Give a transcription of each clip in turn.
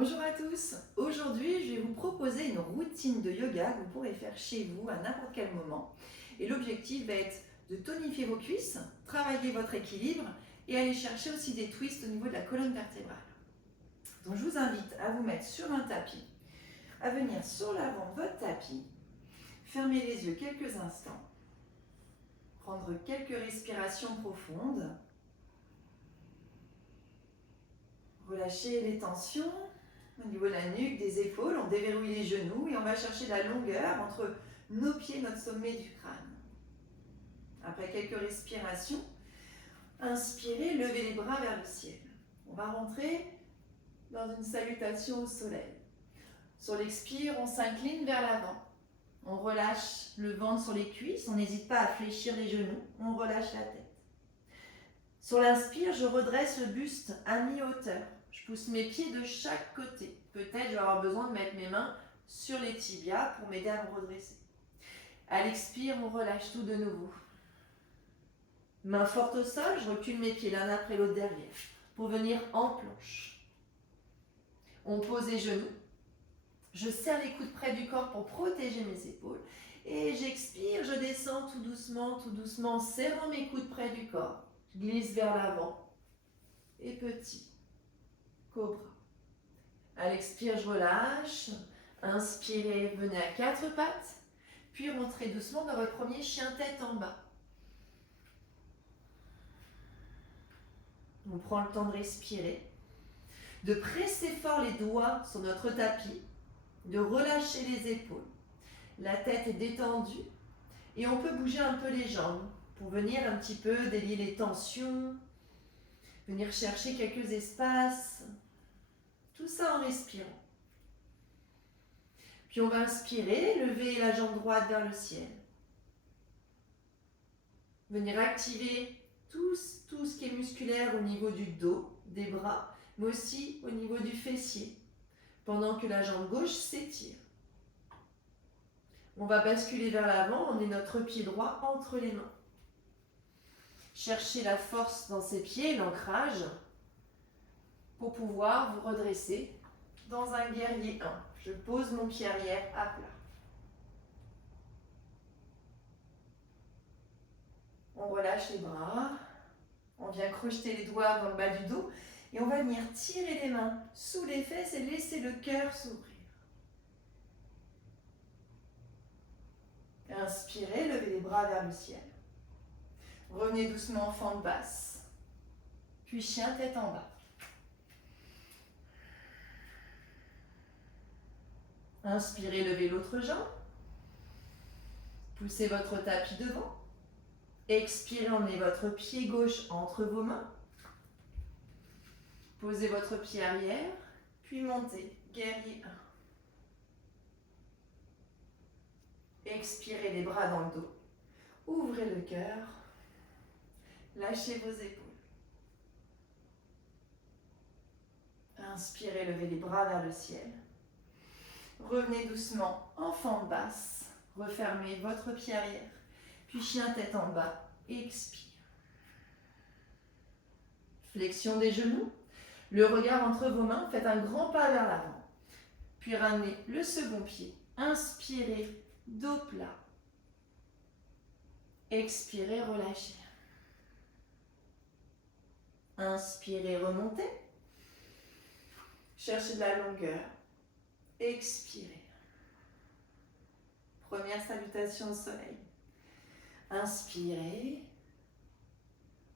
Bonjour à tous, aujourd'hui je vais vous proposer une routine de yoga que vous pourrez faire chez vous à n'importe quel moment. Et l'objectif va être de tonifier vos cuisses, travailler votre équilibre et aller chercher aussi des twists au niveau de la colonne vertébrale. Donc je vous invite à vous mettre sur un tapis, à venir sur l'avant de votre tapis, fermer les yeux quelques instants, prendre quelques respirations profondes, relâcher les tensions au niveau de la nuque, des épaules, on déverrouille les genoux et on va chercher la longueur entre nos pieds et notre sommet du crâne. Après quelques respirations, inspirez, levez les bras vers le ciel. On va rentrer dans une salutation au soleil. Sur l'expire, on s'incline vers l'avant. On relâche le ventre sur les cuisses, on n'hésite pas à fléchir les genoux, on relâche la tête. Sur l'inspire, je redresse le buste à mi-hauteur. Je pousse mes pieds de chaque côté. Peut-être je vais avoir besoin de mettre mes mains sur les tibias pour m'aider à me redresser. À l'expire, on relâche tout de nouveau. Main forte au sol, je recule mes pieds l'un après l'autre derrière pour venir en planche. On pose les genoux. Je serre les coudes près du corps pour protéger mes épaules. Et j'expire, je descends tout doucement, en serrant mes coudes près du corps. Je glisse vers l'avant. Et petit cobra. À l'expire, je relâche. Inspirez, venez à quatre pattes. Puis rentrez doucement dans votre premier chien tête en bas. On prend le temps de respirer, de presser fort les doigts sur notre tapis, de relâcher les épaules. La tête est détendue et on peut bouger un peu les jambes pour venir un petit peu délier les tensions, venir chercher quelques espaces. Tout ça en respirant. Puis on va inspirer, lever la jambe droite vers le ciel. Venir activer tout ce qui est musculaire au niveau du dos, des bras, mais aussi au niveau du fessier, pendant que la jambe gauche s'étire. On va basculer vers l'avant, on met notre pied droit entre les mains. Cherchez la force dans ses pieds, l'ancrage, pour pouvoir vous redresser dans un guerrier 1. Je pose mon pied arrière à plat. On relâche les bras, on vient crocheter les doigts dans le bas du dos et on va venir tirer les mains sous les fesses et laisser le cœur s'ouvrir. Inspirez, levez les bras vers le ciel. Revenez doucement en fente basse, puis chien tête en bas. Inspirez, levez l'autre jambe. Poussez votre tapis devant. Expirez, emmenez votre pied gauche entre vos mains. Posez votre pied arrière, puis montez, guerrier 1. Expirez les bras dans le dos. Ouvrez le cœur. Lâchez vos épaules. Inspirez, levez les bras vers le ciel. Revenez doucement en fente basse. Refermez votre pied arrière. Puis chien tête en bas. Expire. Flexion des genoux. Le regard entre vos mains. Faites un grand pas vers l'avant. Puis ramenez le second pied. Inspirez, dos plat. Expirez, relâchez. Inspirez, remontez. Cherchez de la longueur. Expirez. Première salutation au soleil. Inspirez.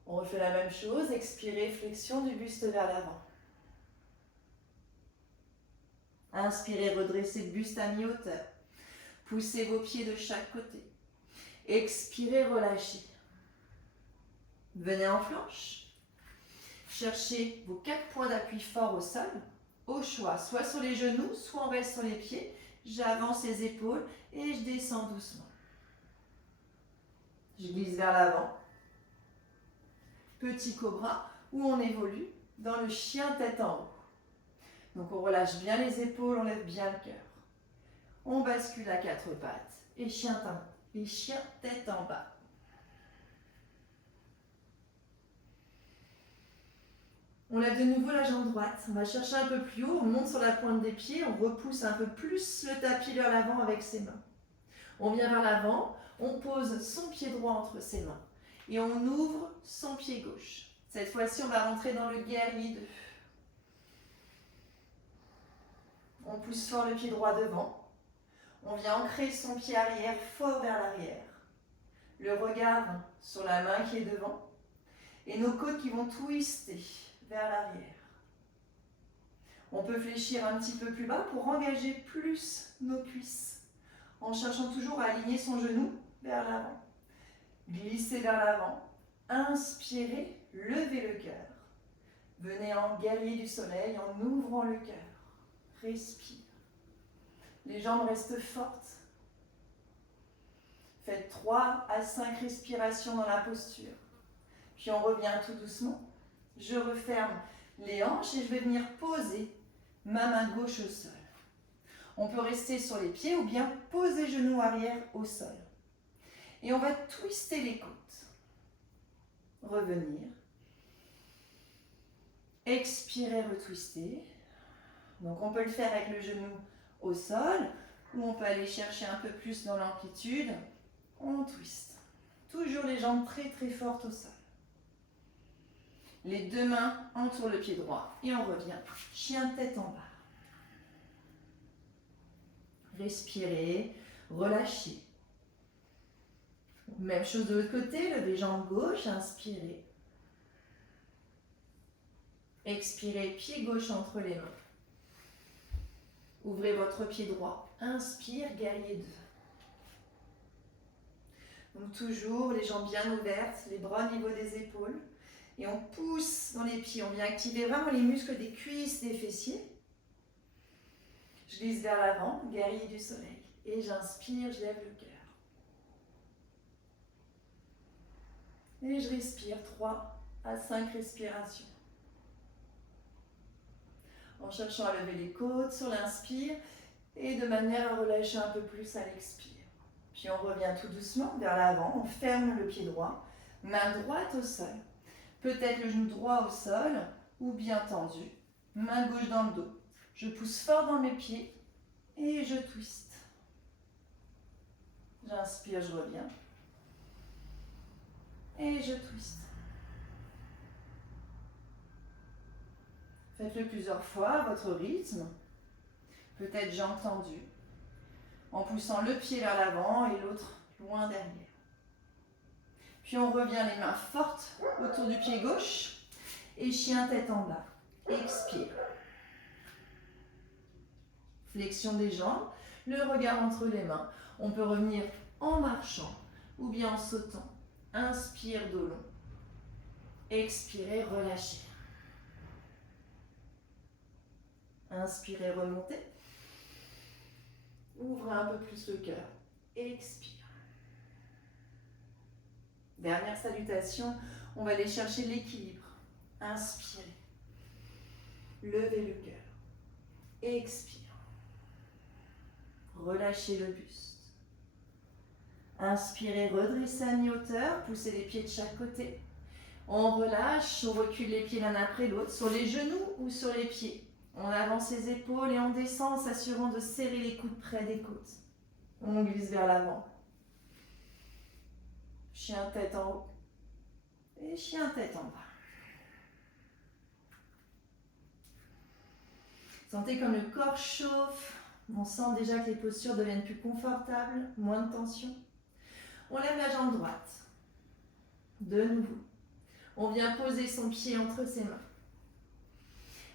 On refait la même chose. Expirez, flexion du buste vers l'avant. Inspirez, redressez le buste à mi-hauteur. Poussez vos pieds de chaque côté. Expirez, relâchez. Venez en flanche. Cherchez vos 4 points d'appui forts au sol. Au choix, soit sur les genoux, soit on reste sur les pieds. J'avance les épaules et je descends doucement. Je glisse vers l'avant. Petit cobra, où on évolue dans le chien tête en haut. Donc on relâche bien les épaules, on lève bien le cœur. On bascule à 4 pattes et chien tête en bas. On lève de nouveau la jambe droite. On va chercher un peu plus haut. On monte sur la pointe des pieds. On repousse un peu plus le tapis vers l'avant avec ses mains. On vient vers l'avant. On pose son pied droit entre ses mains. Et on ouvre son pied gauche. Cette fois-ci, on va rentrer dans le guerrier 2. On pousse fort le pied droit devant. On vient ancrer son pied arrière fort vers l'arrière. Le regard sur la main qui est devant. Et nos côtes qui vont twister vers l'arrière. On peut fléchir un petit peu plus bas pour engager plus nos cuisses. En cherchant toujours à aligner son genou vers l'avant. Glissez vers l'avant. Inspirez, levez le cœur. Venez en guerrier du soleil en ouvrant le cœur. Respire. Les jambes restent fortes. Faites 3 à 5 respirations dans la posture. Puis on revient tout doucement. Je referme les hanches et je vais venir poser ma main gauche au sol. On peut rester sur les pieds ou bien poser genoux arrière au sol. Et on va twister les côtes. Revenir. Expirer, retwister. Donc on peut le faire avec le genou au sol ou on peut aller chercher un peu plus dans l'amplitude. On twiste. Toujours les jambes très très fortes au sol. Les deux mains entourent le pied droit et on revient. Chien tête en bas. Respirez, relâchez. Même chose de l'autre côté, levez jambe gauche, inspirez. Expirez, pied gauche entre les mains. Ouvrez votre pied droit. Inspire, guerrier 2. Donc toujours les jambes bien ouvertes, les bras au niveau des épaules. Et on pousse dans les pieds. On vient activer vraiment les muscles des cuisses, des fessiers. Je glisse vers l'avant, guerrier du soleil. Et j'inspire, je lève le cœur. Et je respire 3 à 5 respirations. En cherchant à lever les côtes sur l'inspire et de manière à relâcher un peu plus à l'expire. Puis on revient tout doucement vers l'avant, on ferme le pied droit, main droite au sol. Peut-être le genou droit au sol ou bien tendu, main gauche dans le dos. Je pousse fort dans mes pieds et je twiste. J'inspire, je reviens. Et je twiste. Faites-le plusieurs fois à votre rythme. Peut-être jambes tendues. En poussant le pied vers l'avant et l'autre loin derrière. Puis on revient les mains fortes autour du pied gauche. Et chien tête en bas. Expire. Flexion des jambes. Le regard entre les mains. On peut revenir en marchant ou bien en sautant. Inspire, dos long. Expirez, relâchez. Inspirez, remontez. Ouvrez un peu plus le cœur. Expire. Dernière salutation, on va aller chercher l'équilibre. Inspirez. Levez le cœur. Expire. Relâchez le buste. Inspirez, redressez à mi-hauteur, poussez les pieds de chaque côté. On relâche, on recule les pieds l'un après l'autre, sur les genoux ou sur les pieds. On avance les épaules et on descend en s'assurant de serrer les coudes près des côtes. On glisse vers l'avant. Chien tête en haut. Et chien tête en bas. Sentez comme le corps chauffe. On sent déjà que les postures deviennent plus confortables, moins de tension. On lève la jambe droite. De nouveau. On vient poser son pied entre ses mains.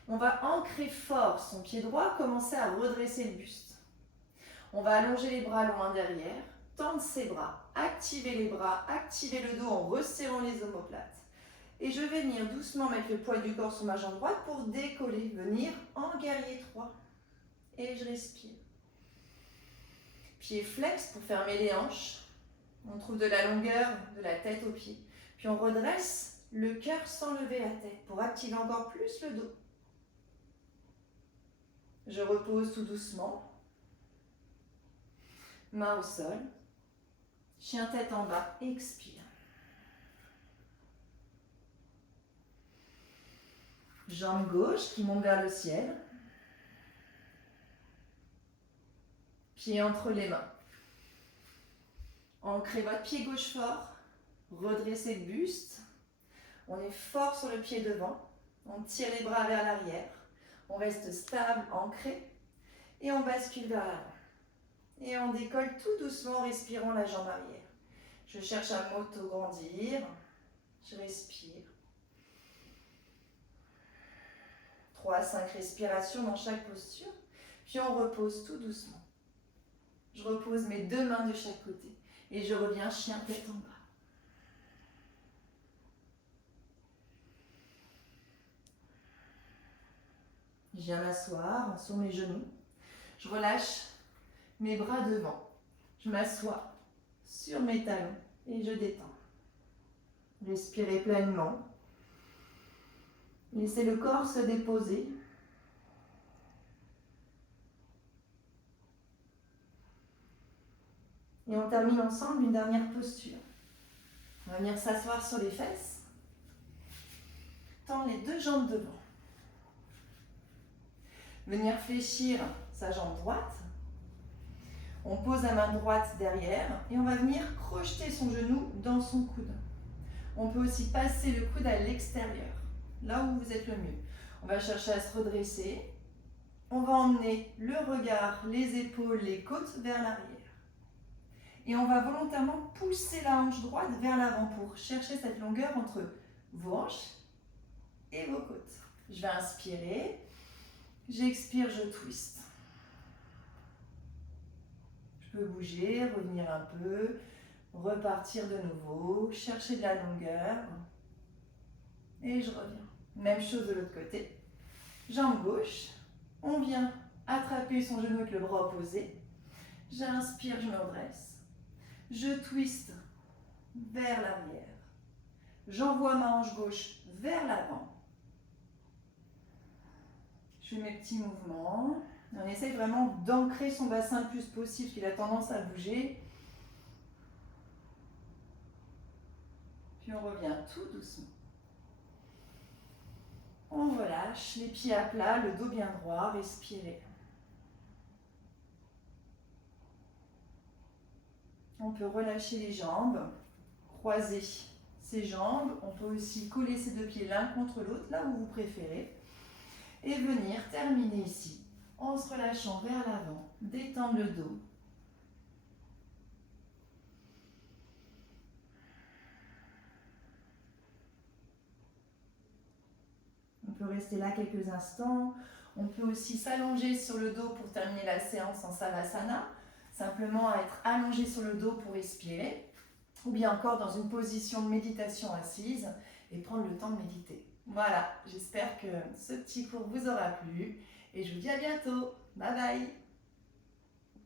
On va ancrer fort son pied droit, commencer à redresser le buste. On va allonger les bras loin derrière, tendre ses bras, activer les bras, activer le dos en resserrant les omoplates. Et je vais venir doucement mettre le poids du corps sur ma jambe droite pour décoller, venir en guerrier 3. Et je respire. Pied flex pour fermer les hanches. On trouve de la longueur de la tête aux pieds. Puis on redresse le cœur sans lever la tête pour activer encore plus le dos. Je repose tout doucement. Main au sol. Chien tête en bas. Expire. Jambe gauche qui monte vers le ciel. Pied entre les mains. Ancrez votre pied gauche fort. Redressez le buste. On est fort sur le pied devant. On tire les bras vers l'arrière. On reste stable, ancré. Et on bascule vers l'avant. Et on décolle tout doucement en respirant la jambe arrière. Je cherche à m'auto-grandir. Je respire. 3 à 5 respirations dans chaque posture. Puis on repose tout doucement. Je repose mes 2 mains de chaque côté. Et je reviens chien tête en bas. Je viens m'asseoir sur mes genoux. Je relâche mes bras devant. Je m'assois sur mes talons et je détends. Respirez pleinement. Laissez le corps se déposer. Et on termine ensemble une dernière posture. On va venir s'asseoir sur les fesses. Tendre les 2 jambes devant. Venir fléchir sa jambe droite. On pose la main droite derrière et on va venir crocheter son genou dans son coude. On peut aussi passer le coude à l'extérieur, là où vous êtes le mieux. On va chercher à se redresser. On va emmener le regard, les épaules, les côtes vers l'arrière. Et on va volontairement pousser la hanche droite vers l'avant pour chercher cette longueur entre vos hanches et vos côtes. Je vais inspirer. J'expire, je twist. Je peux bouger, revenir un peu, repartir de nouveau, chercher de la longueur. Et je reviens. Même chose de l'autre côté. Jambe gauche. On vient attraper son genou avec le bras opposé. J'inspire, je me redresse. Je twiste vers l'arrière. J'envoie ma hanche gauche vers l'avant. Je fais mes petits mouvements. On essaye vraiment d'ancrer son bassin le plus possible, parce qu'il a tendance à bouger. Puis on revient tout doucement. On relâche, les pieds à plat, le dos bien droit, respirez. On peut relâcher les jambes, croiser ses jambes. On peut aussi coller ses 2 pieds l'un contre l'autre, là où vous préférez. Et venir terminer ici, en se relâchant vers l'avant, détendre le dos. On peut rester là quelques instants. On peut aussi s'allonger sur le dos pour terminer la séance en Savasana. Simplement être allongé sur le dos pour respirer. Ou bien encore dans une position de méditation assise et prendre le temps de méditer. Voilà, j'espère que ce petit cours vous aura plu. Et je vous dis à bientôt. Bye bye.